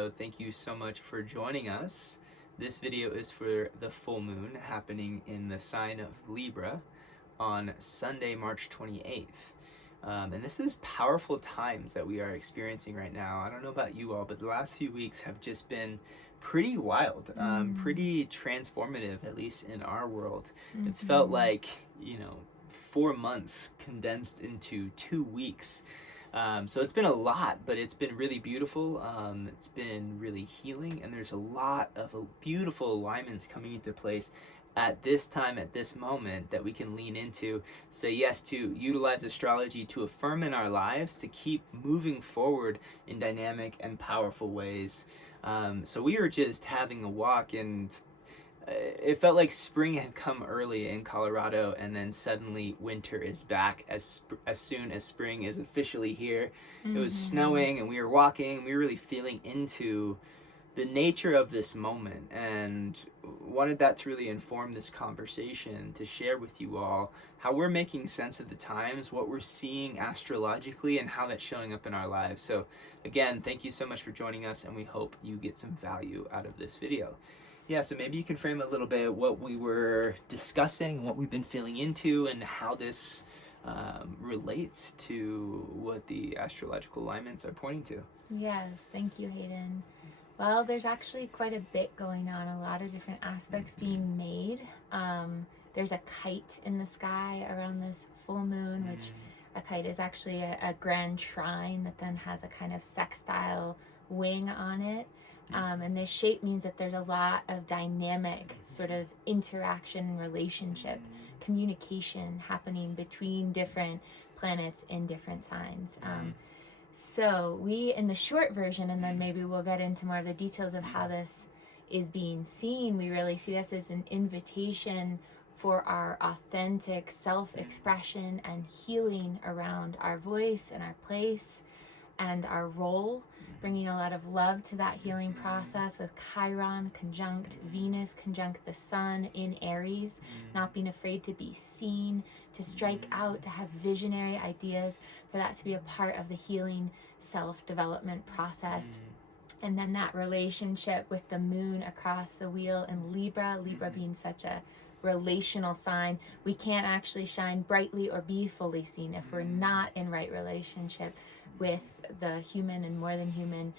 video. Thank you so much for joining us. This video is for the full moon happening in the sign of Libra on Sunday, March 28th. And this is powerful times that we are experiencing right now. I don't know about you all, but the last few weeks have just been pretty wild, pretty transformative, at least in our world. It's felt like, 4 months condensed into 2 weeks. So it's been a lot, but it's been really beautiful. It's been really healing, and there's a lot of beautiful alignments coming into place at this time, at this moment, that we can lean into, say yes to, utilize astrology to affirm in our lives, to keep moving forward in dynamic and powerful ways. So we were just having a walk, and it felt like spring had come early in Colorado, and then suddenly winter is back as soon as spring is officially here. It was snowing, and we were walking. We were really feeling into the nature of this moment, and wanted that to really inform this conversation, to share with you all how we're making sense of the times, what we're seeing astrologically, and how that's showing up in our lives. So again, thank you so much for joining us, and we hope you get some value out of this video. Yeah, so maybe you can frame a little bit what we were discussing, what we've been feeling into, and how this relates to what the astrological alignments are pointing to. Yes, thank you, Hayden. Well, there's actually quite a bit going on, a lot of different aspects being made. There's a kite in the sky around this full moon, which a kite is actually a grand trine that then has a kind of sextile wing on it. And this shape means that there's a lot of dynamic sort of interaction, relationship, communication happening between different planets in different signs. So we, in the short version, and then maybe we'll get into more of the details of how this is being seen, we really see this as an invitation for our authentic self-expression and healing around our voice and our place and our role, bringing a lot of love to that healing process with Chiron conjunct Venus, conjunct the Sun in Aries, not being afraid to be seen, to strike out, to have visionary ideas, for that to be a part of the healing self-development process. And then that relationship with the moon across the wheel in Libra being such a relational sign. We can't actually shine brightly or be fully seen if we're not in right relationship with the human and more than human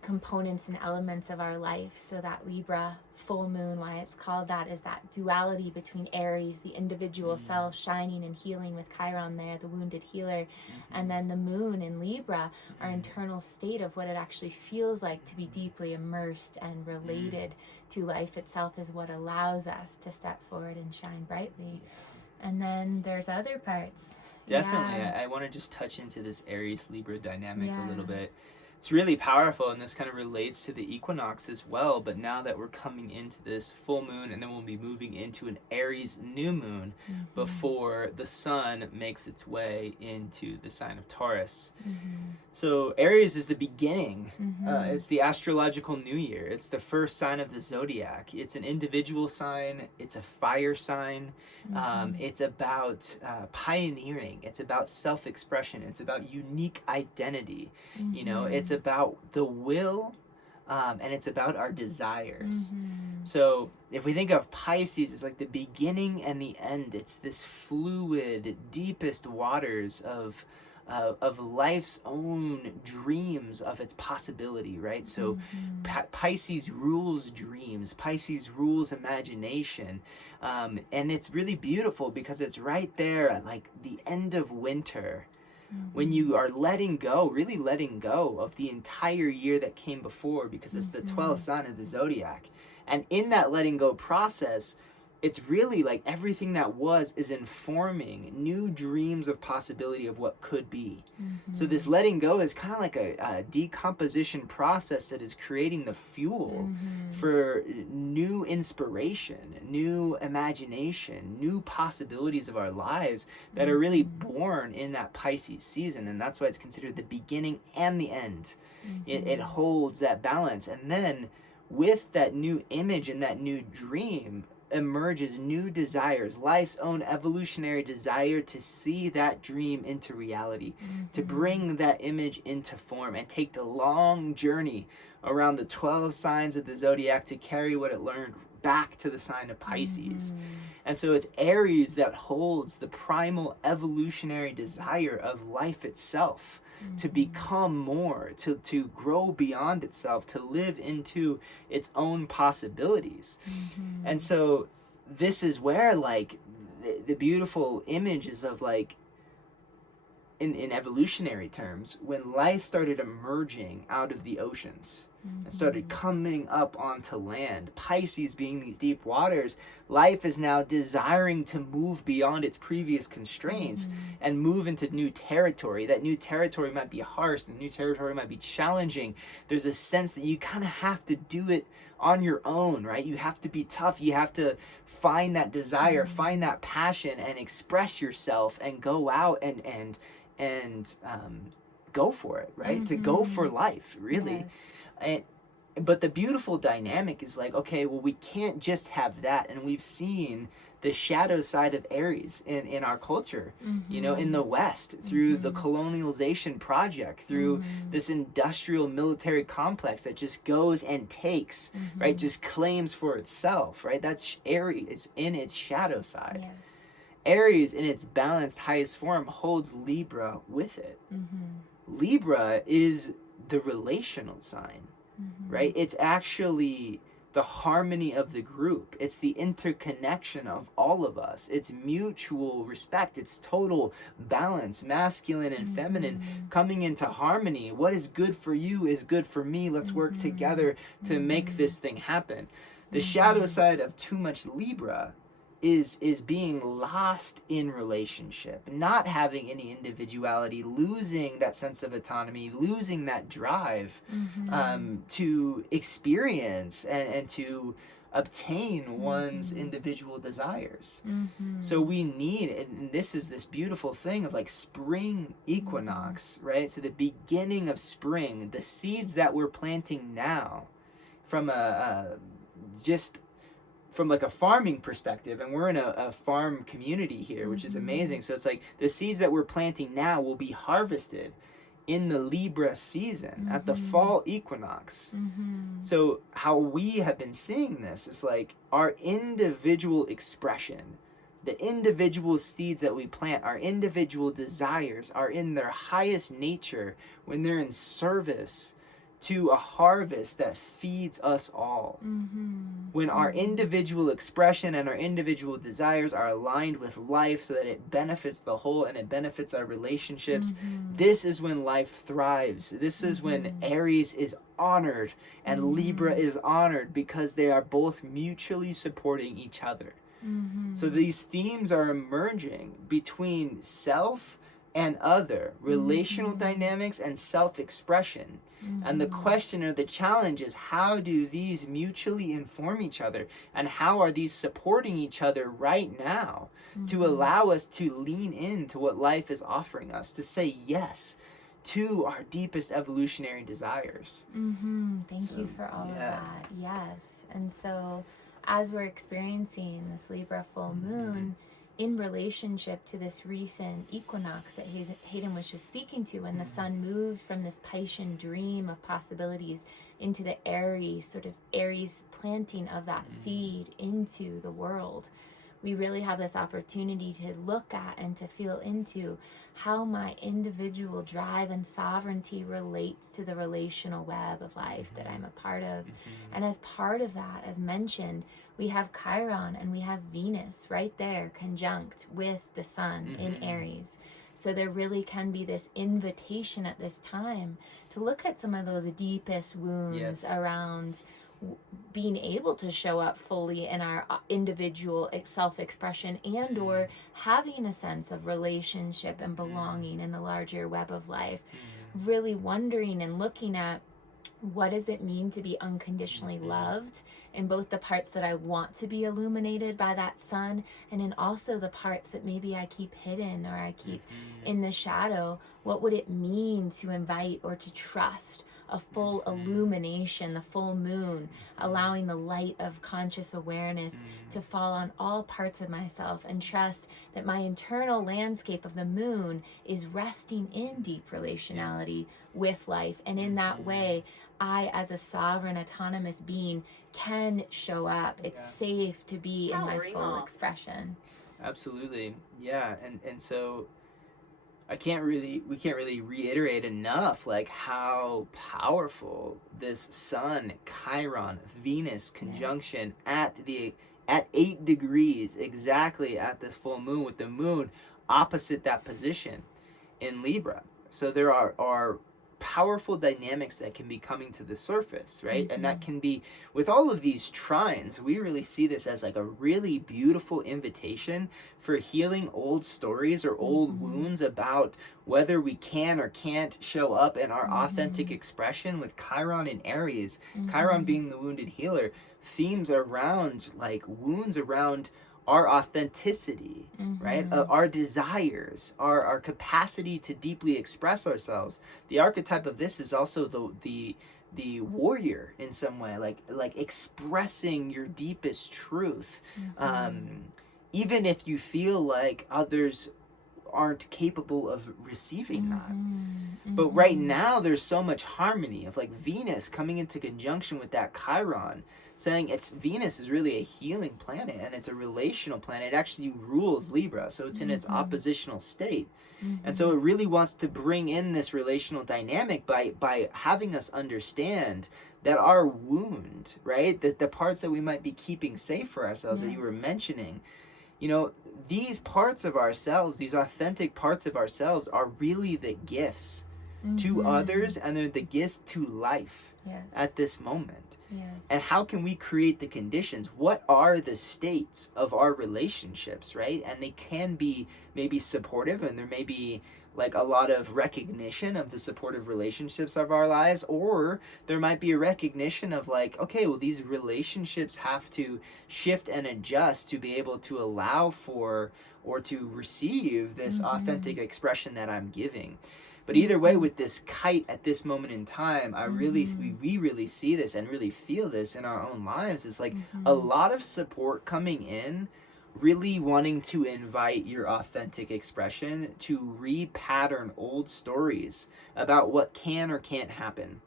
components and elements of our life. So that Libra full moon, why it's called that, is that duality between Aries, the individual self shining and healing with Chiron there, the wounded healer, and then the moon in Libra, our internal state of what it actually feels like to be deeply immersed and related to life itself is what allows us to step forward and shine brightly. And then there's other parts. Definitely. Yeah. I want to just touch into this Aries Libra dynamic a little bit. It's really powerful, and this kind of relates to the equinox as well. But now that we're coming into this full moon, and then we'll be moving into an Aries new moon before the sun makes its way into the sign of Taurus. So Aries is the beginning. It's the astrological new year. It's the first sign of the zodiac. It's an individual sign. It's a fire sign. It's about pioneering. It's about self-expression. It's about unique identity. It's about the will, and it's about our desires. So if we think of Pisces, it's like the beginning and the end. It's this fluid, deepest waters of life's own dreams of its possibility, right? So Pisces rules dreams. Pisces rules imagination. And it's really beautiful because it's right there at like the end of winter, when you are letting go, really letting go of the entire year that came before, because it's the 12th sign of the zodiac. And in that letting go process, it's really like everything that was is informing new dreams of possibility of what could be. So this letting go is kind of like a decomposition process that is creating the fuel for new inspiration, new imagination, new possibilities of our lives that are really born in that Pisces season. And that's why it's considered the beginning and the end. It holds that balance. And then with that new image and that new dream, emerges new desires, life's own evolutionary desire to see that dream into reality, to bring that image into form and take the long journey around the 12 signs of the zodiac to carry what it learned back to the sign of Pisces. And so it's Aries that holds the primal evolutionary desire of life itself, to become more, to grow beyond itself, to live into its own possibilities. And so this is where like the beautiful images of like in evolutionary terms, when life started emerging out of the oceans and started coming up onto land, Pisces being these deep waters, life is now desiring to move beyond its previous constraints and move into new territory. That new territory might be harsh, the new territory might be challenging. There's a sense that you kind of have to do it on your own, right? You have to be tough. You have to find that desire, find that passion, and express yourself and go out and go for it, right? To go for life, really. But the beautiful dynamic is like, okay, well, we can't just have that. And we've seen the shadow side of Aries in our culture, you know, in the West, through the colonialization project, through this industrial military complex that just goes and takes, right? Just claims for itself, right? That's Aries in its shadow side. Yes. Aries in its balanced highest form holds Libra with it. Libra is the relational sign, right? It's actually the harmony of the group. It's the interconnection of all of us. It's mutual respect. It's total balance, masculine and feminine coming into harmony. What is good for you is good for me. Let's work together to make this thing happen. The shadow side of too much Libra is being lost in relationship, not having any individuality, losing that sense of autonomy, losing that drive to experience and to obtain one's individual desires. So we need, and this is this beautiful thing of like spring equinox, right? So the beginning of spring, the seeds that we're planting now from from like a farming perspective, and we're in a farm community here, which is amazing. So it's like the seeds that we're planting now will be harvested in the Libra season at the fall equinox. So how we have been seeing this is like our individual expression, the individual seeds that we plant, our individual desires are in their highest nature when they're in service to a harvest that feeds us all. When our individual expression and our individual desires are aligned with life so that it benefits the whole and it benefits our relationships, this is when life thrives. This is when Aries is honored and Libra is honored, because they are both mutually supporting each other. So these themes are emerging between self and other, relational dynamics and self-expression. And the question or the challenge is, how do these mutually inform each other? And how are these supporting each other right now to allow us to lean into what life is offering us, to say yes to our deepest evolutionary desires? Thank you for all of that. Yes. And so as we're experiencing this Libra full moon, in relationship to this recent equinox that Hayden was just speaking to, when the sun moved from this Piscean dream of possibilities into the Aries, sort of Aries planting of that seed into the world, we really have this opportunity to look at and to feel into how my individual drive and sovereignty relates to the relational web of life that I'm a part of. And as part of that, as mentioned, we have Chiron and we have Venus right there conjunct with the sun in Aries. So there really can be this invitation at this time to look at some of those deepest wounds around being able to show up fully in our individual self-expression, and or having a sense of relationship and belonging in the larger web of life. Really wondering and looking at, what does it mean to be unconditionally loved in both the parts that I want to be illuminated by that sun, and in also the parts that maybe I keep hidden or I keep in the shadow? What would it mean to invite or to trust a full illumination, the full moon, allowing the light of conscious awareness to fall on all parts of myself, and trust that my internal landscape of the moon is resting in deep relationality with life. And in that way, I, as a sovereign, autonomous being, can show up. It's safe to be in my full expression. Absolutely. Yeah. And so we can't really reiterate enough like how powerful this Sun Chiron Venus conjunction at 8 degrees exactly at the full moon, with the moon opposite that position in Libra. So there are powerful dynamics that can be coming to the surface, right? And that can be, with all of these trines, we really see this as like a really beautiful invitation for healing old stories or old wounds about whether we can or can't show up in our authentic expression. With Chiron in Aries, Chiron being the wounded healer, themes around like wounds around our authenticity, right? Our desires, our capacity to deeply express ourselves. The archetype of this is also the warrior in some way, like expressing your deepest truth, even if you feel like others aren't capable of receiving that. But right now there's so much harmony of like Venus coming into conjunction with that Chiron, saying Venus is really a healing planet, and it's a relational planet. It actually rules Libra, so it's in its oppositional state. And so it really wants to bring in this relational dynamic by having us understand that our wound, right, that the parts that we might be keeping safe for ourselves that you were mentioning, you know, these parts of ourselves, these authentic parts of ourselves, are really the gifts to others, and they're the gifts to life at this moment. And how can we create the conditions? What are the states of our relationships, right? And they can be maybe supportive, and there may be like a lot of recognition of the supportive relationships of our lives, or there might be a recognition of like, okay, well, these relationships have to shift and adjust to be able to allow for or to receive this authentic expression that I'm giving. But either way, with this kite at this moment in time, we really see this and really feel this in our own lives. It's like a lot of support coming in, really wanting to invite your authentic expression to repattern old stories about what can or can't happen.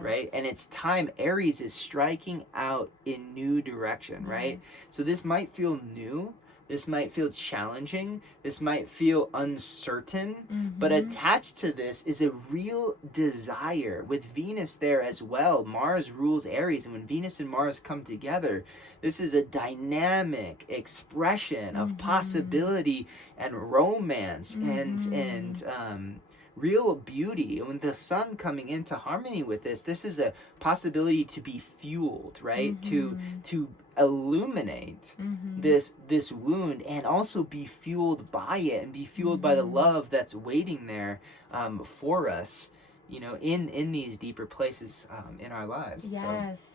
Right? And it's time. Aries is striking out in new direction, right? So this might feel new. This might feel challenging. This might feel uncertain. But attached to this is a real desire, with Venus there as well. Mars rules Aries, and when Venus and Mars come together, this is a dynamic expression of possibility and romance and real beauty. And with the Sun coming into harmony with this is a possibility to be fueled, right? To illuminate this wound, and also be fueled by it, and be fueled by the love that's waiting there for us, you know, in these deeper places in our lives.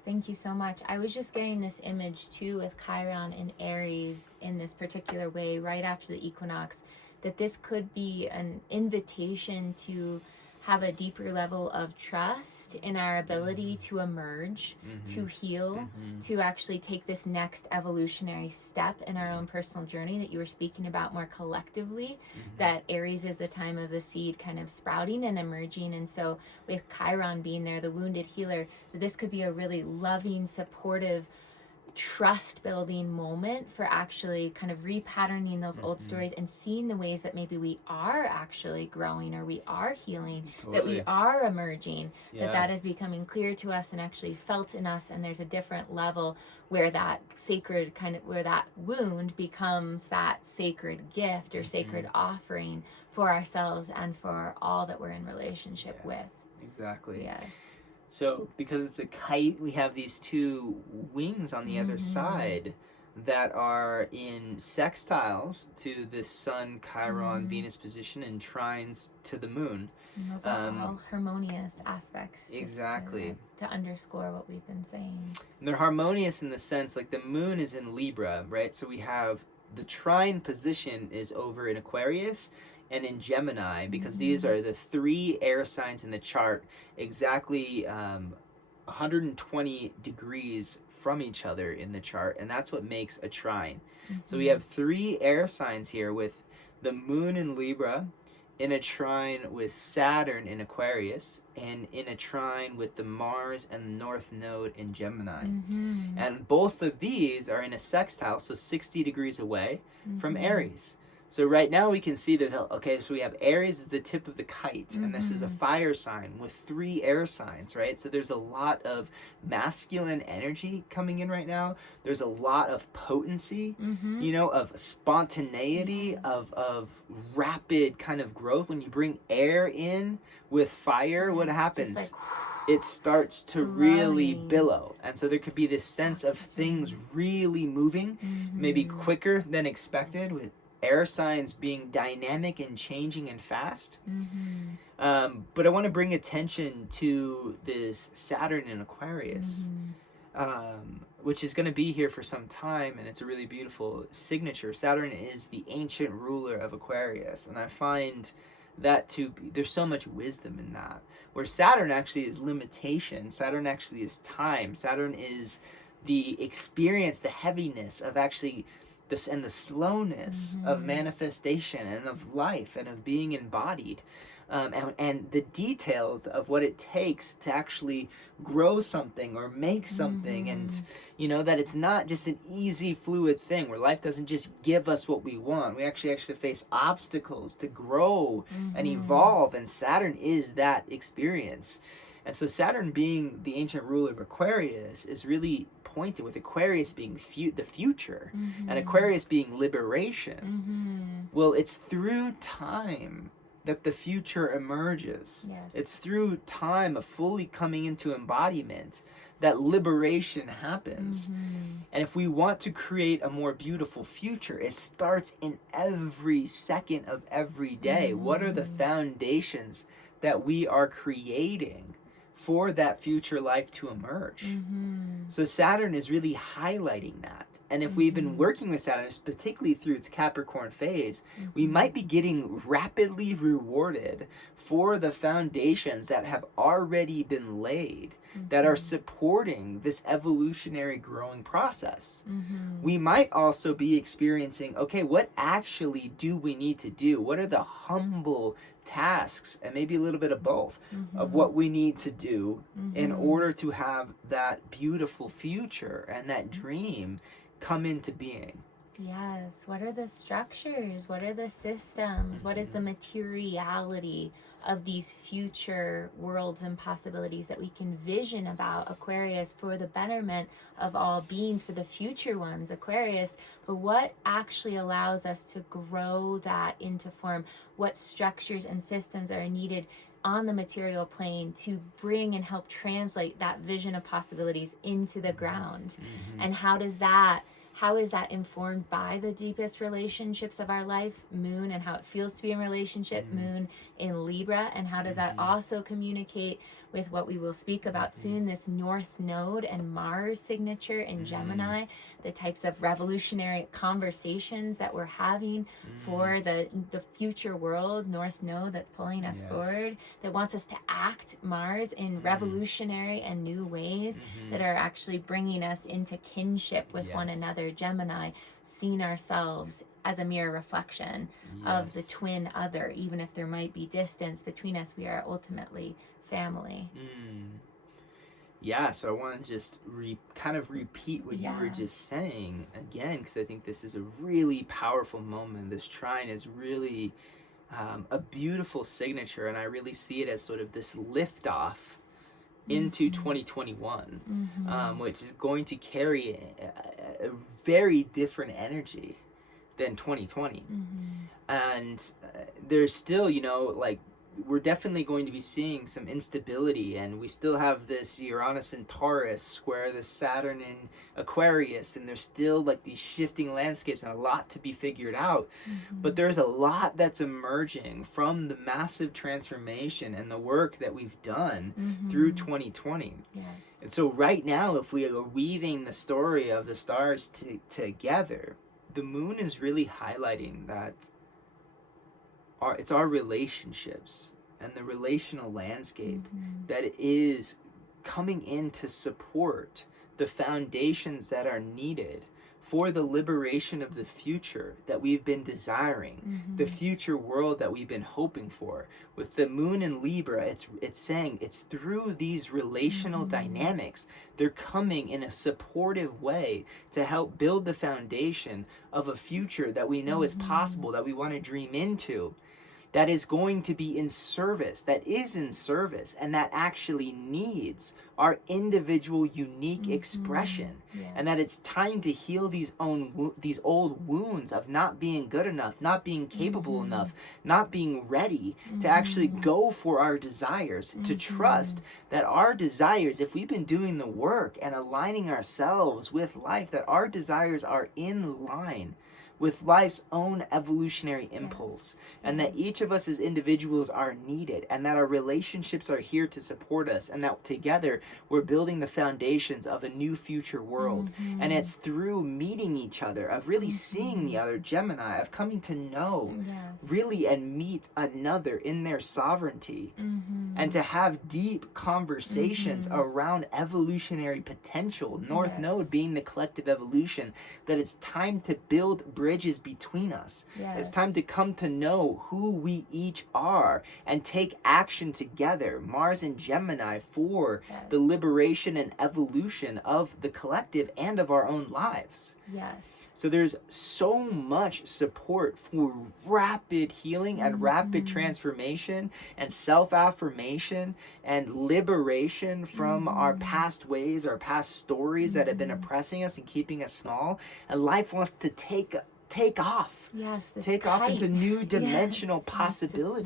Thank you so much. I was just getting this image too with Chiron and Aries in this particular way right after the equinox, that this could be an invitation to have a deeper level of trust in our ability to emerge, to heal, to actually take this next evolutionary step in our own personal journey that you were speaking about more collectively, that Aries is the time of the seed kind of sprouting and emerging. And so with Chiron being there, the wounded healer, this could be a really loving, supportive, trust building moment for actually kind of repatterning those old stories and seeing the ways that maybe we are actually growing, or we are healing, that we are emerging, that is becoming clear to us and actually felt in us. And there's a different level where that sacred kind of, where that wound becomes that sacred gift or sacred offering for ourselves and for all that we're in relationship with. Exactly. So because it's a kite, we have these two wings on the other side that are in sextiles to this Sun, Chiron, Venus position, and trines to the moon. And those are all harmonious aspects. Exactly. To underscore what we've been saying. And they're harmonious in the sense, like the moon is in Libra, right? So we have the trine position is over in Aquarius and in Gemini, because these are the 3 air signs in the chart, exactly 120 degrees from each other in the chart, and that's what makes a trine. So we have 3 air signs here, with the moon in Libra, in a trine with Saturn in Aquarius, and in a trine with the Mars and the North Node in Gemini. And both of these are in a sextile, so 60 degrees away from Aries. So right now we can see so we have Aries is the tip of the kite, and this is a fire sign with 3 air signs, right? So there's a lot of masculine energy coming in right now. There's a lot of potency, of spontaneity, of rapid kind of growth. When you bring air in with fire, what happens? It starts to really billow. And so there could be this sense of things really moving, maybe quicker than expected, with air signs being dynamic and changing and fast. But I want to bring attention to this Saturn in Aquarius, which is going to be here for some time, and it's a really beautiful signature. Saturn is the ancient ruler of Aquarius, and I find that there's so much wisdom in that. Where Saturn actually is limitation, Saturn actually is time, Saturn is the experience, the heaviness of actually this, and the slowness of manifestation and of life and of being embodied, and the details of what it takes to actually grow something or make something, and that it's not just an easy fluid thing where life doesn't just give us what we want. We actually face obstacles to grow and evolve, and Saturn is that experience. And so Saturn, being the ancient ruler of Aquarius, is really pointed, with Aquarius being the future, and Aquarius being liberation. Well, it's through time that the future emerges. It's through time of fully coming into embodiment that liberation happens. And if we want to create a more beautiful future, it starts in every second of every day. What are the foundations that we are creating for that future life to emerge? So Saturn is really highlighting that. And if we've been working with Saturn, particularly through its Capricorn phase, we might be getting rapidly rewarded for the foundations that have already been laid, that are supporting this evolutionary growing process. We might also be experiencing, okay, what actually do we need to do? What are the humble tasks, and maybe a little bit of both, of what we need to do in order to have that beautiful future and that dream come into being? Yes. What are the structures? What are the systems? What is the materiality of these future worlds and possibilities that we can vision about Aquarius, for the betterment of all beings, for the future ones, Aquarius? But what actually allows us to grow that into form? What structures and systems are needed on the material plane to bring and help translate that vision of possibilities into the ground? And how is that informed by the deepest relationships of our life, Moon, and how it feels to be in relationship, Moon in Libra? And how does that also communicate with what we will speak about soon, this North Node and Mars signature in Gemini, the types of revolutionary conversations that we're having for the future world, North Node that's pulling us forward, that wants us to act, Mars, in revolutionary and new ways that are actually bringing us into kinship with one another, Gemini, seeing ourselves as a mirror reflection of the twin other. Even if there might be distance between us, we are ultimately family. Yeah, so I want to just kind of repeat what you were just saying again, because I think this is a really powerful moment. This trine is really a beautiful signature, and I really see it as sort of this liftoff into 2021, which is going to carry a very different energy than 2020. And there's still, we're definitely going to be seeing some instability, and we still have this Uranus in Taurus square this Saturn in Aquarius, and there's still these shifting landscapes and a lot to be figured out. But there's a lot that's emerging from the massive transformation and the work that we've done through 2020. And so right now, if we are weaving the story of the stars together, the moon is really highlighting that it's our relationships and the relational landscape that is coming in to support the foundations that are needed for the liberation of the future that we've been desiring, the future world that we've been hoping for. With the moon in Libra, it's saying it's through these relational dynamics, they're coming in a supportive way to help build the foundation of a future that we know is possible, that we want to dream into, that is going to be in service, that is in service, and that actually needs our individual unique expression. Yes. And that it's time to heal these old wounds of not being good enough, not being capable enough, not being ready to actually go for our desires, to trust that our desires, if we've been doing the work and aligning ourselves with life, that our desires are in line with life's own evolutionary impulse, and that each of us as individuals are needed, and that our relationships are here to support us, and that together we're building the foundations of a new future world. And it's through meeting each other, of really seeing the other, Gemini, of coming to know really and meet another in their sovereignty, and to have deep conversations around evolutionary potential, North Node being the collective evolution, that it's time to build bridges between us. It's time to come to know who we each are and take action together, Mars and Gemini, for the liberation and evolution of the collective and of our own lives. So there's so much support for rapid healing and rapid transformation and self-affirmation and liberation from our past ways, our past stories that have been oppressing us and keeping us small. And life wants to take off. Take off into new dimensional possibilities.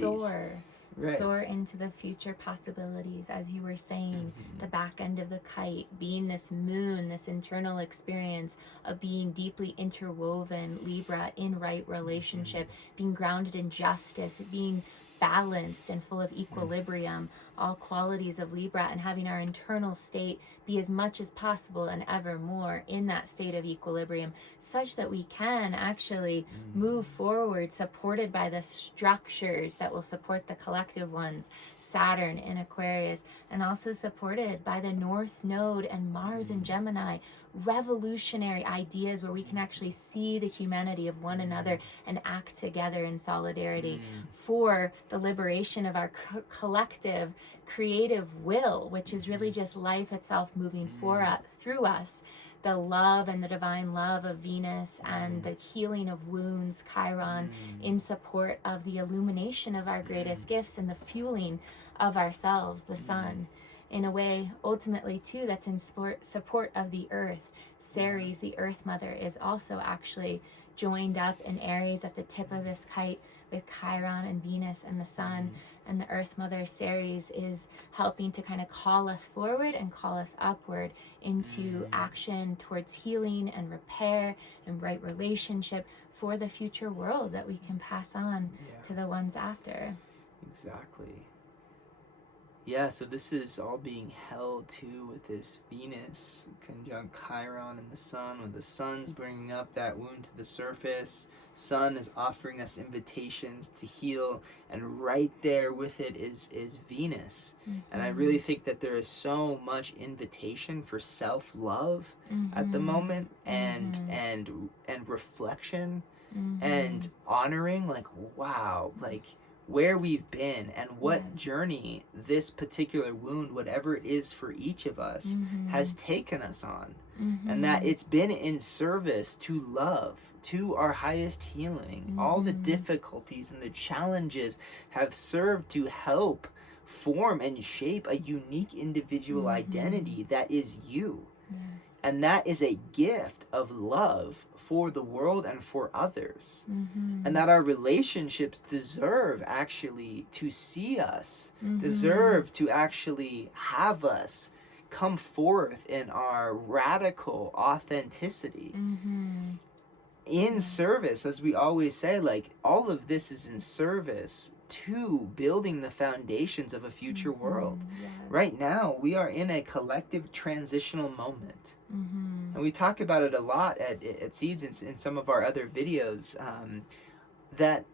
Soar into the future possibilities, as you were saying, the back end of the kite being this moon, this internal experience of being deeply interwoven, Libra, in right relationship, being grounded in justice, being balanced and full of equilibrium, all qualities of Libra, and having our internal state be as much as possible and ever more in that state of equilibrium, such that we can actually move forward, supported by the structures that will support the collective ones, Saturn in Aquarius, and also supported by the North Node and Mars in Gemini, revolutionary ideas where we can actually see the humanity of one another and act together in solidarity for the liberation of our collective creative will, which is really just life itself moving through us. The love and the divine love of Venus and the healing of wounds, Chiron, in support of the illumination of our greatest gifts and the fueling of ourselves, the sun. In a way, ultimately, too, that's in support of the earth. Ceres, the earth mother, is also actually joined up in Aries at the tip of this kite with Chiron and Venus and the sun. And the earth mother, Ceres, is helping to kind of call us forward and call us upward into action towards healing and repair and right relationship for the future world that we can pass on to the ones after. Exactly. Yeah, so this is all being held too with this Venus conjunct Chiron and the sun, when the sun's bringing up that wound to the surface. Sun is offering us invitations to heal, and right there with it is Venus. And I really think that there is so much invitation for self-love at the moment, and reflection and honoring, like, wow, like where we've been and what journey this particular wound, whatever it is for each of us, has taken us on. And that it's been in service to love, to our highest healing. All the difficulties and the challenges have served to help form and shape a unique individual identity that is you. And that is a gift of love for the world and for others. And that our relationships deserve actually to see us, deserve to actually have us come forth in our radical authenticity. In service, as we always say, like, all of this is in service to building the foundations of a future world. Right now, we are in a collective transitional moment. And And we talk about it a lot at Seeds in some of our other videos, that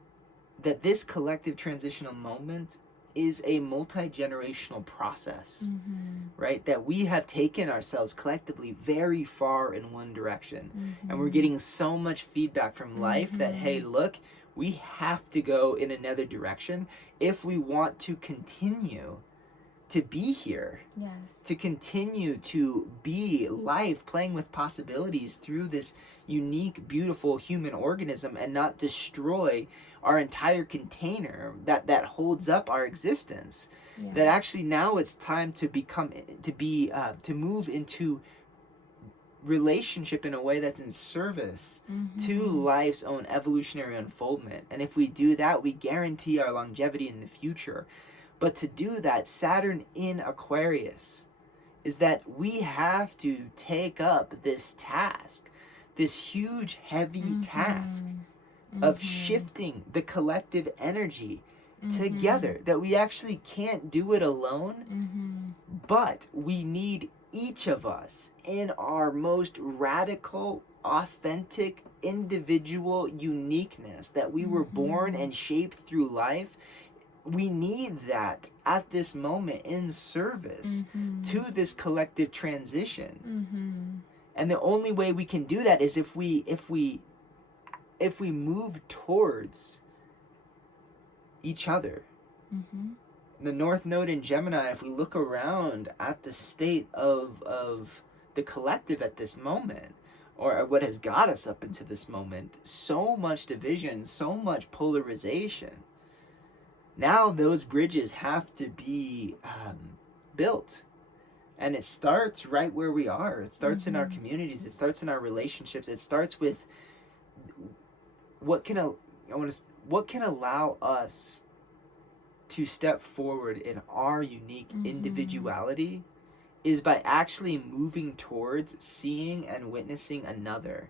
this collective transitional moment is a multi-generational process, right? That we have taken ourselves collectively very far in one direction. And we're getting so much feedback from life that, hey, look, we have to go in another direction if we want to continue to be here. Yes. To continue to be life, playing with possibilities through this unique, beautiful human organism, and not destroy our entire container that holds up our existence. Yes. That actually now it's time to move into relationship in a way that's in service to life's own evolutionary unfoldment. And if we do that, we guarantee our longevity in the future. But to do that, Saturn in Aquarius is that we have to take up this task, this huge, heavy task of shifting the collective energy together, that we actually can't do it alone, but we need each of us in our most radical, authentic, individual uniqueness that we were born and shaped through life. We need that at this moment in service to this collective transition. And the only way we can do that is if we move towards each other. The North Node in Gemini, if we look around at the state of the collective at this moment, or what has got us up into this moment, so much division, so much polarization. Now those bridges have to be built. And it starts right where we are. It starts in our communities. It starts in our relationships. It starts with what can allow us to step forward in our unique individuality is by actually moving towards seeing and witnessing another.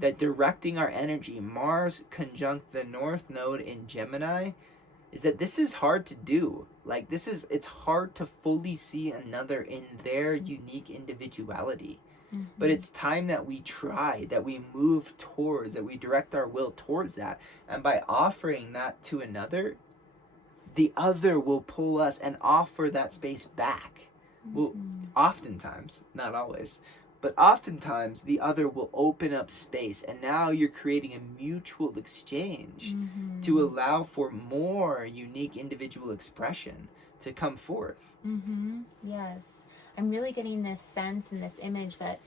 That directing our energy, Mars conjunct the North Node in Gemini, is that this is hard to do. Like it's hard to fully see another in their unique individuality. But it's time that we try, that we move towards, that we direct our will towards that. And by offering that to another, the other will pull us and offer that space back. Well, oftentimes, not always, but oftentimes the other will open up space, and now you're creating a mutual exchange to allow for more unique individual expression to come forth. Yes. I'm really getting this sense and this image that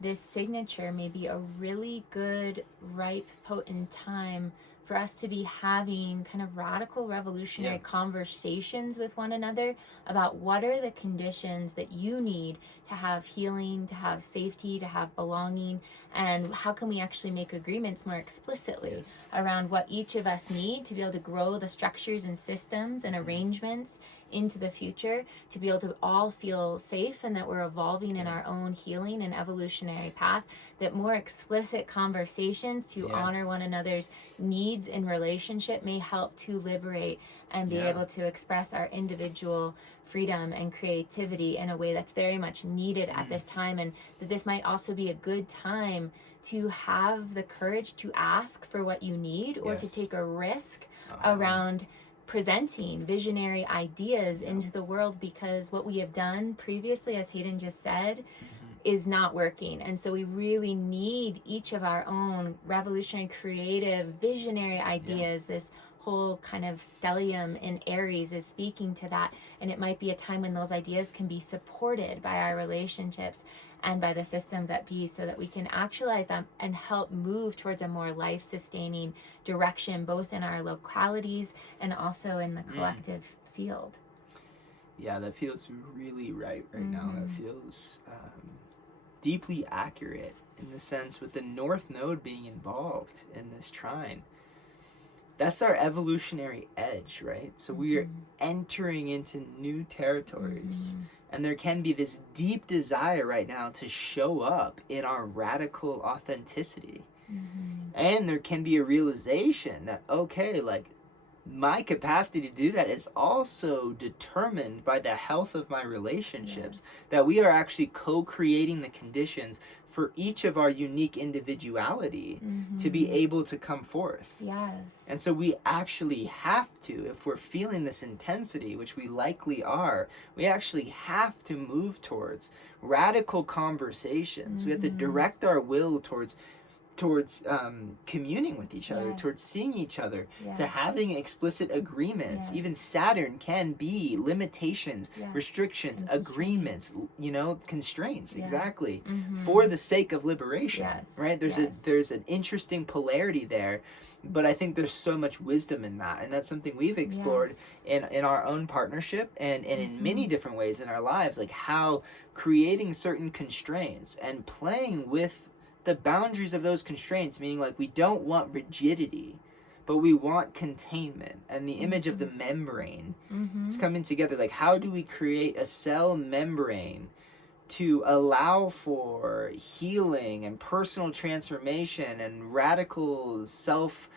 this signature may be a really good, ripe, potent time for us to be having kind of radical, revolutionary conversations with one another about what are the conditions that you need to have healing, to have safety, to have belonging, and how can we actually make agreements more explicitly around what each of us need to be able to grow the structures and systems and arrangements into the future, to be able to all feel safe and that we're evolving in our own healing and evolutionary path, that more explicit conversations to honor one another's needs in relationship may help to liberate and be able to express our individual freedom and creativity in a way that's very much needed at this time. And that this might also be a good time to have the courage to ask for what you need or to take a risk around presenting visionary ideas into the world, because what we have done previously, as Hayden just said, is not working. And so we really need each of our own revolutionary, creative, visionary ideas. This whole kind of stellium in Aries is speaking to that. And it might be a time when those ideas can be supported by our relationships and by the systems at be, so that we can actualize them and help move towards a more life-sustaining direction, both in our localities and also in the collective field. Yeah, that feels really right now. That feels deeply accurate in the sense with the North Node being involved in this trine. That's our evolutionary edge, right? So we are entering into new territories. And there can be this deep desire right now to show up in our radical authenticity. And there can be a realization that, okay, like, my capacity to do that is also determined by the health of my relationships, Yes. that we are actually co-creating the conditions for each of our unique individuality to be able to come forth. Yes. And so we actually have to, if we're feeling this intensity, which we likely are, we actually have to move towards radical conversations. We have to direct our will towards communing with each other, Yes. towards seeing each other, Yes. to having explicit agreements. Yes. Even Saturn can be limitations, Yes. restrictions, agreements, constraints, Yeah. exactly, for the sake of liberation. Yes. Right? There's an interesting polarity there, but I think there's so much wisdom in that, and that's something we've explored in our own partnership and in many different ways in our lives, like how creating certain constraints and playing with the boundaries of those constraints, meaning like we don't want rigidity, but we want containment, and the image of the membrane is coming together. Like, how do we create a cell membrane to allow for healing and personal transformation and radical self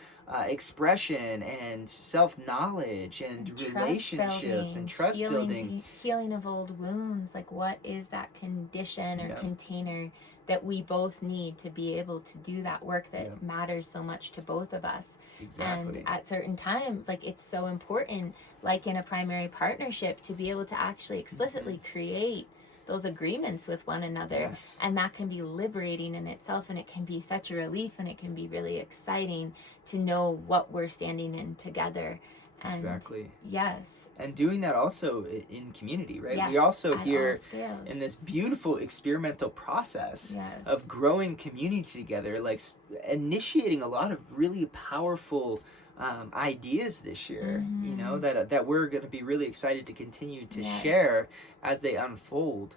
expression and self-knowledge and relationships and trust building, healing of old wounds? Like, what is that condition or container that we both need to be able to do that work that matters so much to both of us? Exactly. And at certain times, like, it's so important, like in a primary partnership, to be able to actually explicitly create those agreements with one another. And that can be liberating in itself, and it can be such a relief, and it can be really exciting to know what we're standing in together. And exactly. Yes. And doing that also in community, right? Yes, we also here scales. in this beautiful experimental process of growing community together, like initiating a lot of really powerful ideas this year, you know, that we're going to be really excited to continue to share as they unfold.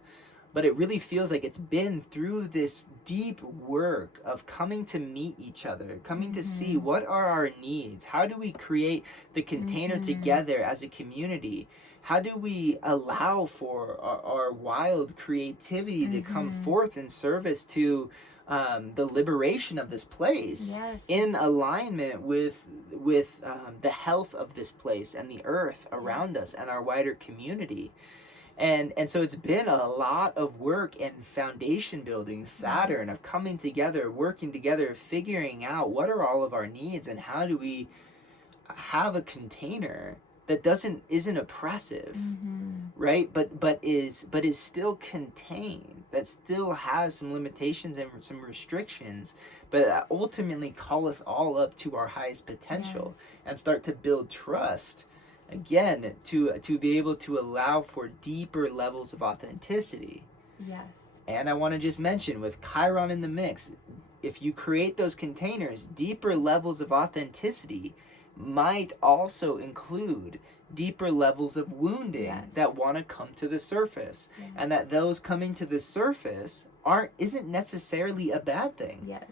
But it really feels like it's been through this deep work of coming to meet each other, coming to see what are our needs, how do we create the container together as a community, how do we allow for our wild creativity to come forth in service to the liberation of this place, in alignment with the health of this place and the earth around us and our wider community. And so it's been a lot of work and foundation building, Saturn, of coming together, working together, figuring out what are all of our needs and how do we have a container that isn't oppressive, right? But is still contained, that still has some limitations and some restrictions, but that ultimately call us all up to our highest potential and start to build trust. Again, to be able to allow for deeper levels of authenticity. Yes. And I want to just mention, with Chiron in the mix, if you create those containers, deeper levels of authenticity might also include deeper levels of wounding that want to come to the surface. And that those coming to the surface isn't necessarily a bad thing. Yes.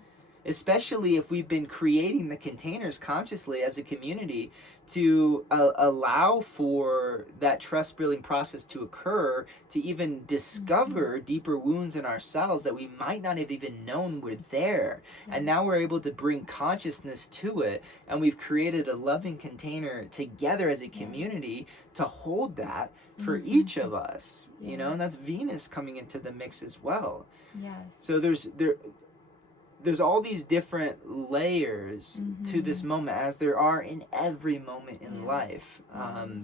Especially if we've been creating the containers consciously as a community to allow for that trust building process to occur, to even discover deeper wounds in ourselves that we might not have even known were there. And now we're able to bring consciousness to it, and we've created a loving container together as a community to hold that for each of us, you know, and that's Venus coming into the mix as well. So there's all these different layers to this moment, as there are in every moment in life.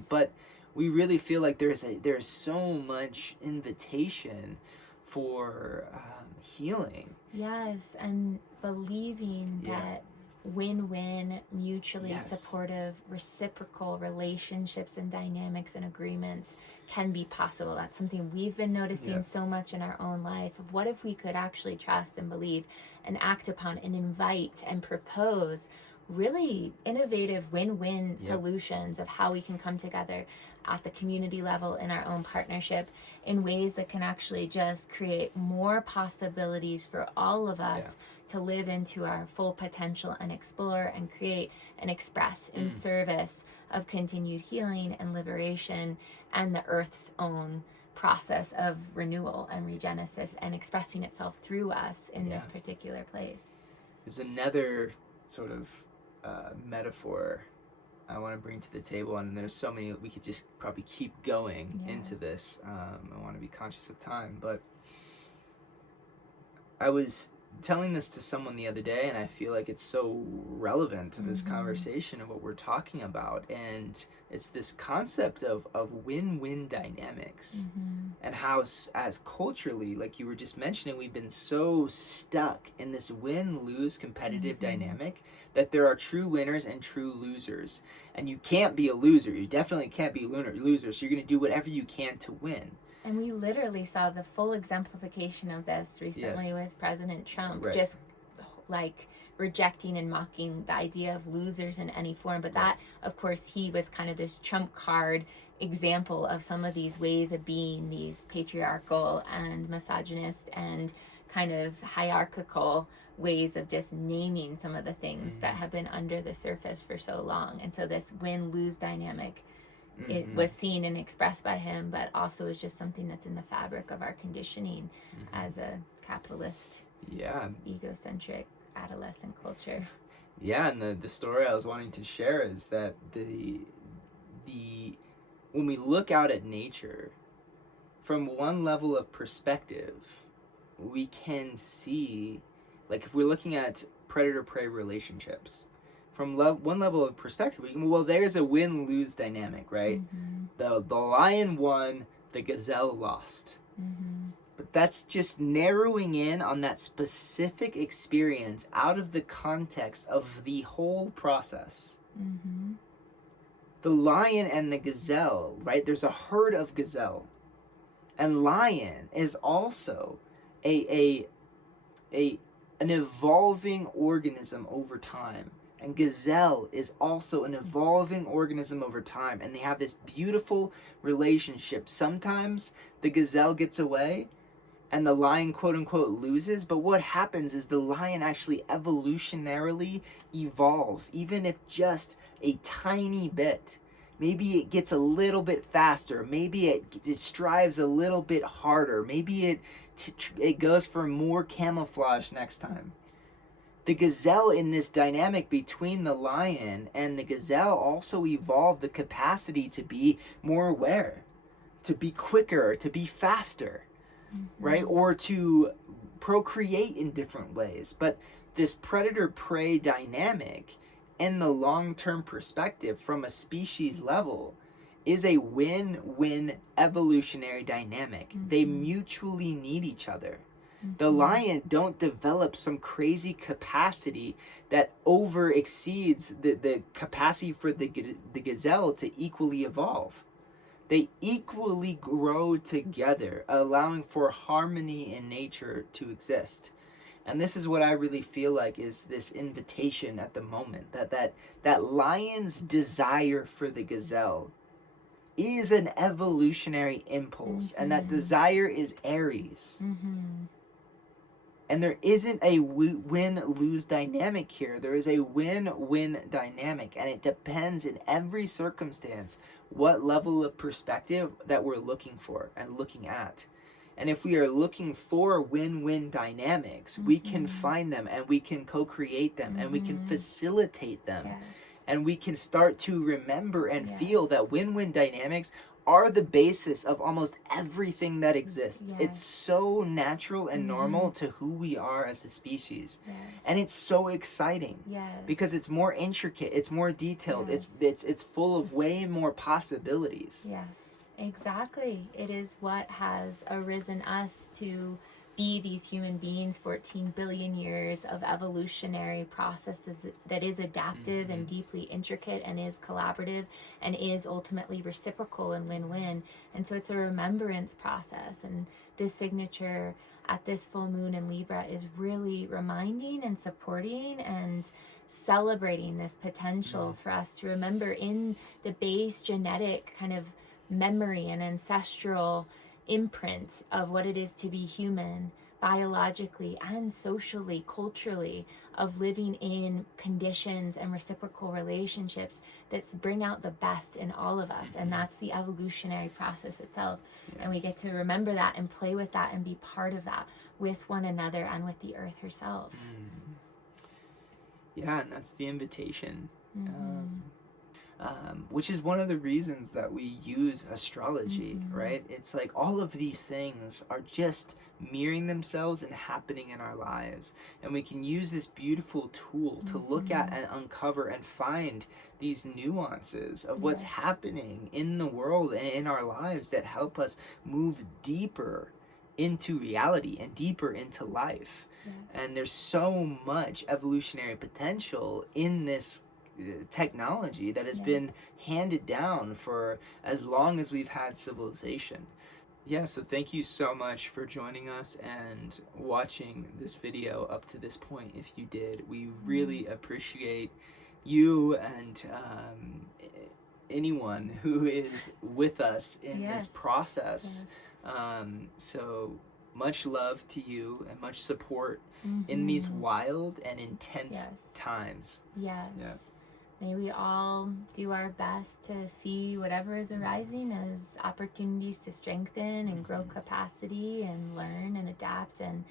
But we really feel like there's so much invitation for healing. Yes, and believing that win-win, mutually supportive, reciprocal relationships and dynamics and agreements can be possible. That's something we've been noticing so much in our own life, of what if we could actually trust and believe and act upon and invite and propose really innovative win-win solutions of how we can come together at the community level in our own partnership in ways that can actually just create more possibilities for all of us to live into our full potential and explore and create and express in service of continued healing and liberation and the Earth's own process of renewal and regenesis and expressing itself through us in this particular place. There's another sort of metaphor I want to bring to the table, and there's so many, we could just probably keep going into this. I want to be conscious of time, but I was telling this to someone the other day, and I feel like it's so relevant to this conversation of what we're talking about. And it's this concept of win-win dynamics, and how as culturally, like you were just mentioning, we've been so stuck in this win-lose competitive dynamic that there are true winners and true losers. And you can't be a loser. You definitely can't be a loser. So you're going to do whatever you can to win. And we literally saw the full exemplification of this recently with President Trump, just like rejecting and mocking the idea of losers in any form. But that, of course, he was kind of this trump card example of some of these ways of being, these patriarchal and misogynist and kind of hierarchical ways of just naming some of the things that have been under the surface for so long. And so this win-lose dynamic, it was seen and expressed by him, but also is just something that's in the fabric of our conditioning as a capitalist, egocentric adolescent culture. Yeah, and the story I was wanting to share is that the when we look out at nature from one level of perspective, we can see, like if we're looking at predator-prey relationships, from one level of perspective, we can, well, there's a win-lose dynamic, right? The lion won, the gazelle lost. But that's just narrowing in on that specific experience out of the context of the whole process. The lion and the gazelle, right? There's a herd of gazelle. And lion is also an evolving organism over time. And gazelle is also an evolving organism over time. And they have this beautiful relationship. Sometimes the gazelle gets away and the lion, quote unquote, loses. But what happens is the lion actually evolutionarily evolves, even if just a tiny bit. Maybe it gets a little bit faster. Maybe it strives a little bit harder. Maybe it goes for more camouflage next time. The gazelle in this dynamic between the lion and the gazelle also evolved the capacity to be more aware, to be quicker, to be faster, right? Or to procreate in different ways. But this predator-prey dynamic in the long-term perspective from a species level is a win-win evolutionary dynamic. They mutually need each other. The lion don't develop some crazy capacity that over exceeds the capacity for the gazelle to equally evolve. They equally grow together, allowing for harmony in nature to exist. And this is what I really feel like is this invitation at the moment, that lion's desire for the gazelle is an evolutionary impulse, and that desire is Aries. And there isn't a win-lose dynamic here. There is a win-win dynamic, and it depends in every circumstance what level of perspective that we're looking for and looking at. And if we are looking for win-win dynamics, we can find them, and we can co-create them, and we can facilitate them. And we can start to remember and feel that win-win dynamics are the basis of almost everything that exists. It's so natural and normal to who we are as a species. And it's so exciting because it's more intricate, it's more detailed, it's full of way more possibilities. Yes, exactly. It is what has arisen us to be these human beings, 14 billion years of evolutionary processes that is adaptive and deeply intricate and is collaborative and is ultimately reciprocal and win-win. And so it's a remembrance process. And this signature at this full moon in Libra is really reminding and supporting and celebrating this potential for us to remember in the base genetic kind of memory and ancestral imprint of what it is to be human, biologically and socially, culturally, of living in conditions and reciprocal relationships that bring out the best in all of us. And that's the evolutionary process itself. And we get to remember that and play with that and be part of that with one another and with the earth herself. Yeah, and that's the invitation. which is one of the reasons that we use astrology, Mhm. right? It's like all of these things are just mirroring themselves and happening in our lives. And we can use this beautiful tool to look at and uncover and find these nuances of what's Yes. happening in the world and in our lives that help us move deeper into reality and deeper into life. Yes. And there's so much evolutionary potential in this technology that has been handed down for as long as we've had civilization. Yeah, so thank you so much for joining us and watching this video up to this point. If you did, we really appreciate you and anyone who is with us in this process. So much love to you and much support in these wild and intense times. Yes. Yeah. May we all do our best to see whatever is arising as opportunities to strengthen and grow capacity and learn and adapt. And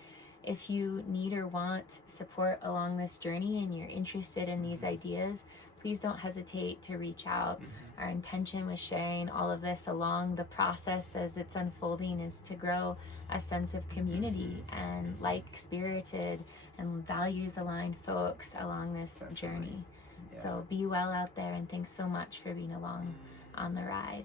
if you need or want support along this journey and you're interested in these ideas, please don't hesitate to reach out. Our intention with sharing all of this along the process as it's unfolding is to grow a sense of community and like-spirited and values-aligned folks along this journey. So be well out there, and thanks so much for being along on the ride.